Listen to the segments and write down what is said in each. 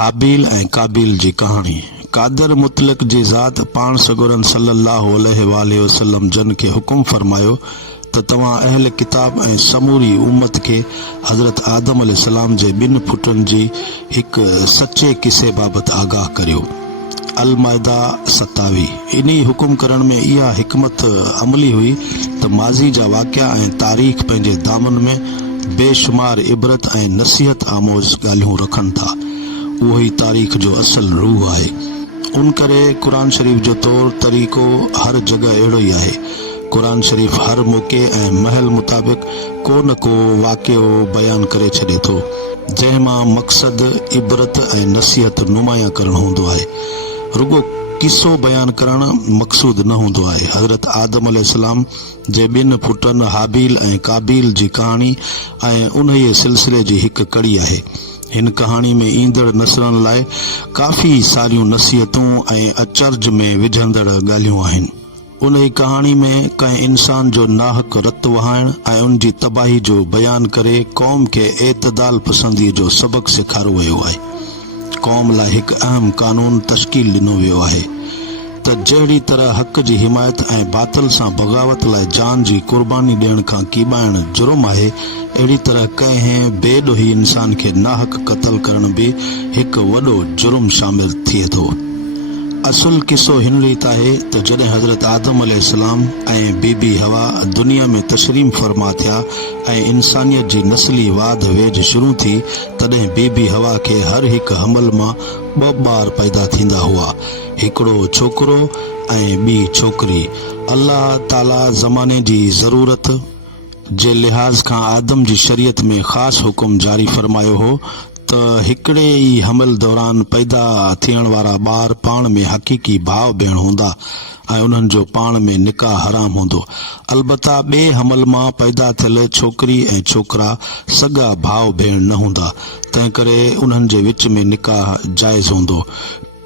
हाबिल ऐं काबिल जी कहानी। कादर मुतलक जी ज़ात पाण सगोरन सल्लल्लाहु अलैहि वसल्लम जन खे हुकुम फरमायो त तव्हां अहल किताब ऐं समूरी उम्मत खे हज़रत आदम अलैहिस्सलाम जे 2 पुटनि जी हिकु सचे किसे बाबति आगाह करियो। अल माइदा 27। इन्ही हुकुम करण में इहा हिकमत अमली हुई त माज़ी जा वाक़िया ऐं तारीख़ पंहिंजे दामन में बेशुमार इबरत ऐं नसीहत आमोज़ ॻाल्हियूं रखनि था। उहो ई तारीख़ जो असल रूह आहे। उन करे क़ुरान शरीफ़ जो तौर तरीक़ो हर जगह अहिड़ो ई आहे। क़ुरान शरीफ़ हर मौक़े ऐं महल मुताबिक़ को न को वाक़ियो बयान करे छॾे थो, जंहिंमां मक़सद इबरत ऐं नसीहत नुमायां करणु हूंदो आहे। रुगो किस्सो बयान करण मक़सूद न हूंदो आहे। हज़रत आदम अलैहिस्सलाम जे 2 पुटनि हाबिल ऐं काबिल जी कहाणी ऐं उन सिलसिले जी हिकु कड़ी आहे। हिन कहाणी में ईंदड़ नसलनि लाइ काफ़ी सारियूं नसीहतूं ऐं अचरज में विझंदड़ ॻाल्हियूं आहिनि। उन ई कहाणी में कंहिं इंसान जो नाहक रत वहाइण ऐं उन जी तबाही जो बयान करे क़ौम खे एतदाल पसंदीअ जो सबक़ सेखारियो वियो आहे। क़ौम लाइ हिकु अहम कानून तश्कील ॾिनो वियो आहे त जहिड़ी तरह हक़ जी हिमायत ऐं बातिल सां बग़ावत लाइ जान जी कुर्बानी ॾियण खां कीॿाइण जुर्म आहे, अहिड़ी तरह कंहिं बेॾोही इंसान खे नाहक क़त्ल करण बि हिकु वॾो जुर्म शामिल थिए थो। असुल किस्सो हिन रीत आहे त जॾहिं हज़रत आदम अलैहिस्सलाम ऐं बीबी हवा दुनिया में तशरीफ़ फरमा थिया ऐं इंसानियत जी नस्ली वाद वेझ शुरू थी, तॾहिं बीबी हवा खे हर हिकु हमल मां 2 ॿार पैदा थींदा हुआ, हिकिड़ो छोकिरो ऐं ॿी छोकिरी। अल्लाह ताला ज़माने जी ज़रूरत जे लिहाज़ खां आदम जी शरीयत में ख़ासि हुकुम जारी फरमायो हो त हिकिड़े ई हमल दौरान पैदा थियण वारा ॿार पाण में हक़ीक़ी भाउ भेण हूंदा ऐं उन्हनि जो पाण में निकाह हराम हूंदो। अलबत्ता ॿिए हमल मां पैदा थियल छोकिरी ऐं छोकिरा सॻा भाउ भेण न हूंदा, तंहिं करे उन्हनि जे विच में निकाह जाइज़ हूंदो।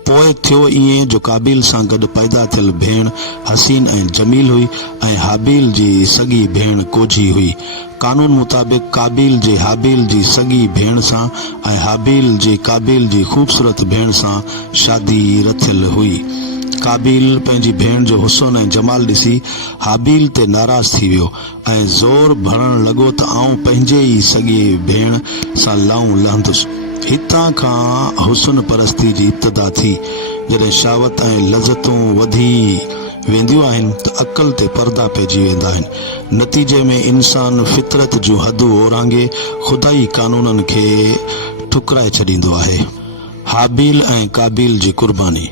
पोइ थियो ईअं जो काबिल सां गॾु पैदा थियल भेण हसीन ऐं जमील हुई ऐं हाबिल जी सॻी भेण कोझी हुई। कानून मुताबिक़ काबिल जे हाबिल जी सॻी भेण सां ऐं हाबिल जी काबिल जी ख़ूबसूरत भेण सां शादी रथियल हुई। काबिल पंहिंजी भेण जो हुस्न ऐं जमाल ॾिसी हाबिल ते नाराज़ थी वियो ऐं ज़ोर भरण लॻो त आऊं पंहिंजे ई सॻी भेण सां लाऊं लहंदुसि। हितां खां हुस्न परस्ती जी इब्तिदा थी। जॾहिं शावत ऐं लज़तूं वधी वेंदियूं आहिनि त अक़ल ते पर्दा पइजी वेंदा आहिनि। नतीजे में इंसान फितरत जूं हदूं ओरांगे खुदाई कानूननि खे ठुकराए छॾींदो आहे। हाबिल ऐं काबिल जी कुर्बानी।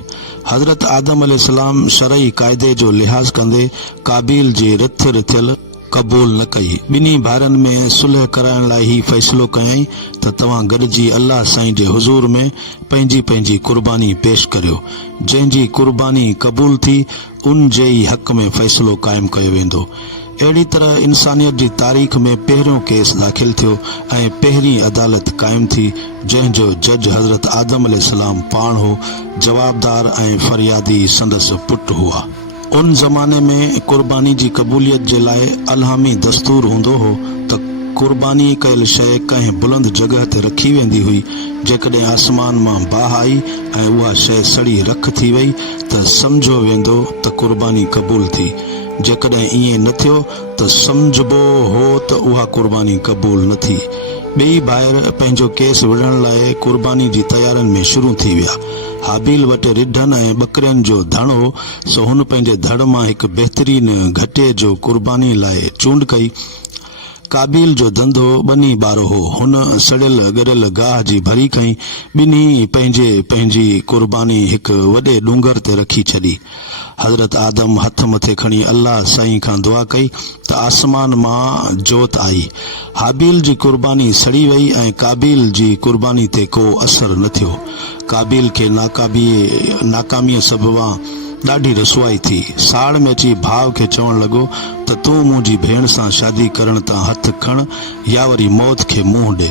हज़रत आदम अलैहिस्सलाम शरई क़ाइदे जो लिहाज़ कंदे काबिल जी रिथ रिथियल क़बूल न कई। ॿिन्ही भाइरनि में सुलह कराइण लाइ ही फ़ैसिलो कयईं त तव्हां गॾिजी अल्लाह साईं जे हुज़ूर में पंहिंजी पंहिंजी कुर्बानी पेश करियो। जंहिंजी कुर्बानी क़बूल थी उन जे ई हक़ में फ़ैसिलो क़ाइमु कयो वेंदो। अहिड़ी तरह इंसानियत जी तारीख़ में पहिरियों केस दाख़िल थियो ऐं पहिरीं अदालत क़ाइमु थी, जंहिंजो जज हज़रत आदम अलैहिस्सलाम पाण हो। जवाबदार ऐं फरियादी संदसि पुट हुआ। उन ज़माने में कुर्बानी जी क़बूलियत जे लाइ अलहामी दस्तूर हूंदो हो त कुर्बानी कयल शइ कंहिं बुलंद जॻह ते रखी वेंदी हुई। जेकॾहिं आसमान मां बाहि आई ऐं उहा शइ सड़ी रख थी वई त सम्झो वेंदो त कुर्बानी क़बूल थी। जेकॾहिं ईअं न थियो त सम्झबो हो त उहा कुर्बानी क़बूल न थी। ॿई भाइर पंहिंजो केस विढ़ण लाइ कुर्बानी जी तयारियुनि में शुरू थी विया। हाबिल वटि रिढनि ऐं ॿकरियुनि जो धण हो, सो हुन पंहिंजे धड़ मां हिकु बहितरीन घटे जो कुर्बानी लाइ चूंड कई। काबिल जो धंधो ॿनी ॿारो हो। हुन सड़ियल ॻरियल गाह जी भरी खईं। ॿिन्ही पंहिंजी कुर्बानी हिकु वॾे डूंगर ते रखी छॾी। हज़रत आदम हथ मथे खणी अल्लाह साईं खां दुआ कई त आसमान मां जोत आई। हाबिल जी कुर्बानी सड़ी वई ऐं काबिल जी कुर्बानी ते को असर न थियो। काबिल खे नाकामीअ सबबा ॾाढी रसवाई थी। साड़ में अची भाउ खे चवण लॻो त तूं मुंहिंजी भेण सां शादी करण तां हथ खण या वरी मौत खे मुंहुं ॾे।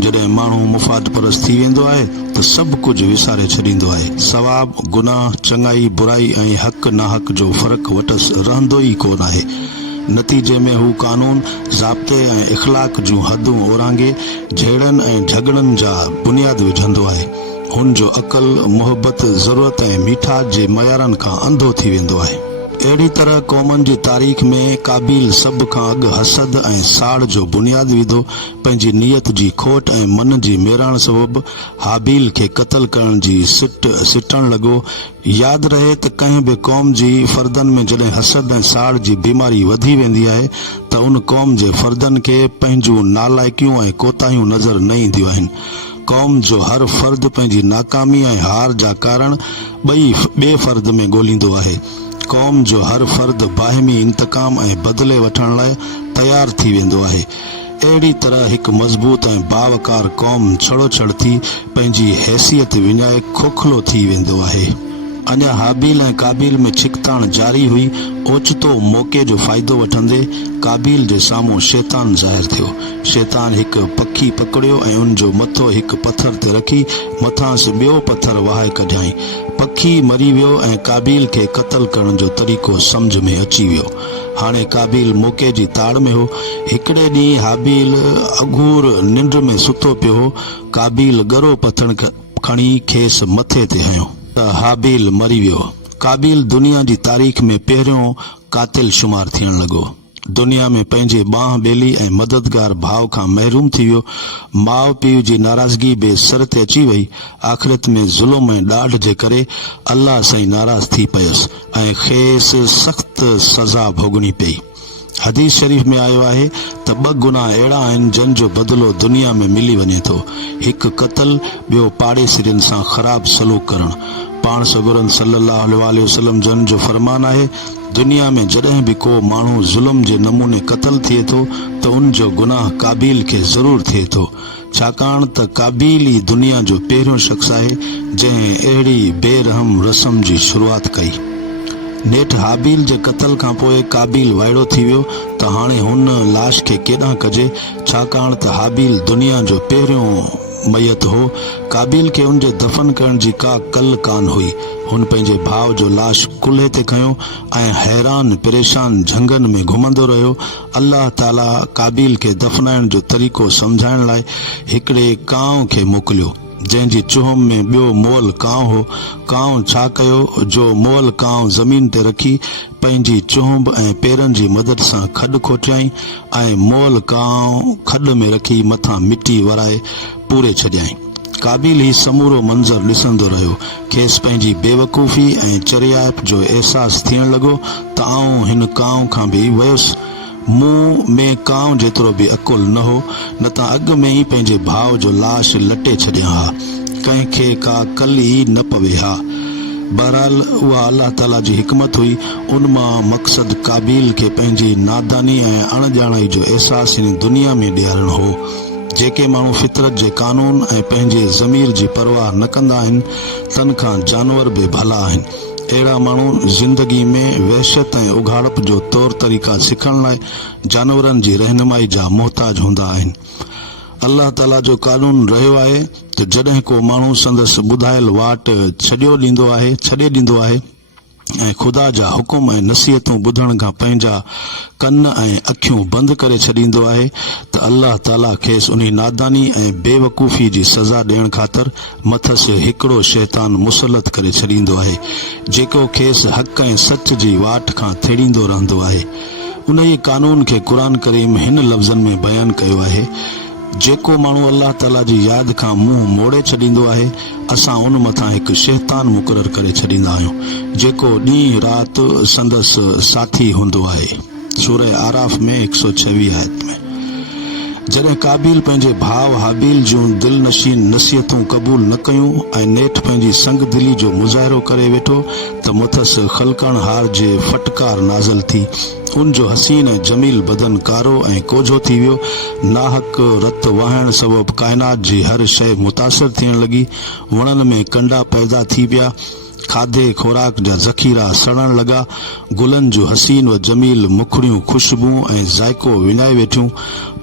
जॾहिं माण्हू मुफ़ाद परस्त थी वेंदो आहे त सभु कुझु विसारे छॾींदो आहे। सवाब, गुनाह, चङाई, बुराई ऐं हक़ नाहक जो फ़र्क़ु वटसि रहंदो ई कोन आहे। नतीजे में हू कानून, ज़ाब्ते ऐं इख़लाक़ जूं हदूं ओरांगे झेड़नि ऐं झगड़नि जा बुनियाद विझंदो आहे। हुन जो अकल, मोहब्बत, ज़रूरत ऐं मीठा जे मयारनि खां अंधो थी वेंदो आहे। अहिड़ी तरह क़ौमनि जी तारीख़ में काबिल सभ खां अॻु हसद ऐं साड़ जो बुनियाद विधो। पंहिंजी नियत जी खोट ऐं मन जी मेराण सबबि हाबिल खे क़त्ल करण जी सिटण लॻो। यादि रहे त कंहिं बि क़ौम जी फ़र्दनि में जॾहिं हसद ऐं साड़ जी बीमारी वधी वेंदी आहे त उन क़ौम जे फ़र्दनि खे पंहिंजूं नालाइकियूं ऐं कोताहियूं नज़र न ईंदियूं आहिनि। क़ौम जो हर फ़र्द पंहिंजी नाकामी ऐं हार जा कारण ॿिए फ़र्द में ॻोल्हींदो आहे। क़ौम जो हर फ़र्द बाहिमी इंतकाम ऐं बदिले वठण लाइ तयार थी वेंदो आहे। अहिड़ी तरह हिकु मज़बूत ऐं बावकार क़ौम छड़ोछड़ थी पंहिंजी हैसियत विञाए खोखलो थी वेंदो आहे। अञा हाबिल ऐं काबिल में छिकताण जारी हुई। ओचितो मौक़े जो फ़ाइदो वठंदे काबिल जे साम्हूं शैतान ज़ाहिर थियो। शैतान हिकु पखी पकड़ियो ऐं उन जो मथो हिकु पथर ते रखी मथां ॿियो पथर वहाए कढियाईं। पखी मरी वियो ऐं काबिल खे क़त्ल करण जो तरीक़ो सम्झ में अची वियो। हाणे काबिल मौक़े जी ताड़ में हो। हिकिड़े ॾींहुं हाबिल अघूर निंड में सुतो पियो हो। काबिल ॻरो पथर खणी खेसि मथे ते हंयो त हाबिल मरी वियो। काबिल दुनिया जी तारीख़ में पहिरियों कातिल शुमार थियण लॻो। दुनिया में पंहिंजे बांह ॿेली ऐं मददगार भाउ खां महरूम थी वियो। माउ पीउ जी नाराज़गी बे सर ते अची वई। आख़िरत में ज़ुल्म ऐं ॾाढ जे करे अल्लाह सां नाराज़ थी पियसि ऐं खेसि सख़्त सज़ा भोगणी पई। हदीस शरीफ़ में आयो आहे त 2 गुनाह अहिड़ा आहिनि जन जो बदिलो दुनिया में मिली वञे थो। हिकु क़त्ल, ॿियो पाड़ेसिरियुनि सां ख़राब सलूक करणु। पाण सगोरन सल्लल्लाहु अलैहि वसल्लम जन जो फरमान आहे, दुनिया में जॾहिं बि को माण्हू ज़ुल्म जे नमूने क़त्ल थिए थो त उन जो गुनाह काबिल खे ज़रूर थिए थो, छाकाणि त काबिल ई दुनिया जो पहिरियों शख़्स आहे जंहिं अहिड़ी बेरहम रस्म जी शुरूआत कई। नेठि हाबिल जे क़त्ल खां पोइ काबिल वाइड़ो थी वियो त हाणे हुन लाश खे केॾांहुं कजे, छाकाणि त हाबिल दुनिया जो पहिरियों मैयत हो। काबिल खे उन जे दफ़न करण जी का कल कान हुई। हुन पंहिंजे भाउ जो लाश कुल्हे ते खयो ऐं हैरान परेशान झंगनि में घुमंदो रहियो। अल्लाह ताला काबिल खे दफ़नाइण जो तरीक़ो सम्झाइण लाइ हिकिड़े कांव खे मोकिलियो जंहिंजी चुहम में ॿियो मोल कांव हो। कांव छा कयो जो मोल कांव ज़मीन ते रखी पंहिंजी चुहम ऐं पेरनि जी मदद सां खॾु खोटियाईं ऐं मोल कांव खॾ में रखी मथां मिटी वराए पूरे छॾियाईं। काबिल ही समूरो मंज़र ॾिसंदो रहियो। खेसि पंहिंजी बेवकूफ़ी ऐं चरियाप जो अहसासु थियण लॻो त आऊं हिन कांव खां बि वयुसि। मूं में कांव जेतिरो बि अकुल न हो, न त अॻु में ई पंहिंजे भाउ जो लाश लटे छॾिया हा, कंहिंखे का कल ई न पवे हा। बहरहाल उहा अल्लाह ताला जी हिकमत हुई। उन मां मक़सद काबिल खे पंहिंजी नादानी ऐं अणॼाणाई जो अहसासु हिन दुनिया में ॾियारणु हो। जेके माण्हू फितरत जे कानून ऐं पंहिंजे ज़मीर जी परवाह न कंदा आहिनि, तन खां जानवर बि भला आहिनि। अहिड़ा माण्हू ज़िंदगी में वहशत ऐं उघाड़प जो तौर तरीक़ा सिखण लाइ जानवरनि जी रहनुमाई जा मोहताज हूंदा आहिनि। अल्लाह ताला जो कानून रहियो आहे त जॾहिं को माण्हू संदसि ॿुधायल वाट छॾे ॾींदो आहे ऐं ख़ुदा जा हुकुम ऐं नसीहतूं ॿुधण खां पंहिंजा कन ऐं अखियूं बंदि करे छॾींदो आहे त अल्लाह ताला खेसि उन नादानी ऐं बेवकूफ़ी जी सज़ा ॾियण ख़ातिर मथसि हिकिड़ो शैतान मुसलत करे छॾींदो आहे, जेको खेसि हक़ ऐं सच जी वाट खां थेड़ींदो रहंदो आहे। उन ई कानून खे क़ुरान करीम हिन लफ़्ज़नि में बयानु कयो आहे, जेको माण्हू अल्लाह ताला जी यादि खां मुंहुं मोड़े छॾींदो आहे, असां उन मथां हिकु शैतान मुक़ररु करे छॾींदा आहियूं, जेको ॾींहुं राति संदसि साथी हूंदो आहे। सूरह आराफ में 126 आयत में। जॾहिं काबिल पंहिंजे भाउ हाबिल जूं दिलनशीन नसीहतूं क़बूल न कयूं ऐं नेठि पंहिंजी संग दिली जो मुज़ाहिरो करे वेठो त मथसि ख़लकणहार जे फटकार नाज़िल थी। उन जो हसीन ऐं जमील बदन कारो ऐं कोझो थी वियो। नाहक रत वहण सबबि काइनात जी हर शइ मुतासिर थियण लॻी। वणनि में कंडा पैदा थी पिया, खाधे खोराक जा ज़ख़ीरा सड़ण लॻा, गुलनि जूं हसीन व जमील मुखड़ियूं खुशबू ऐं ज़ाइको विञाए वेठियूं।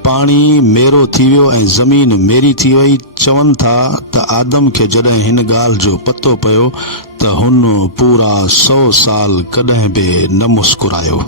पाणी मेरो थी वियो ऐं ज़मीन मेरी थी वई। चवनि था त आदम खे जॾहिं हिन ॻाल्हि जो पतो पियो त हुन पूरा 100 साल कॾहिं बि न मुस्कुरायो।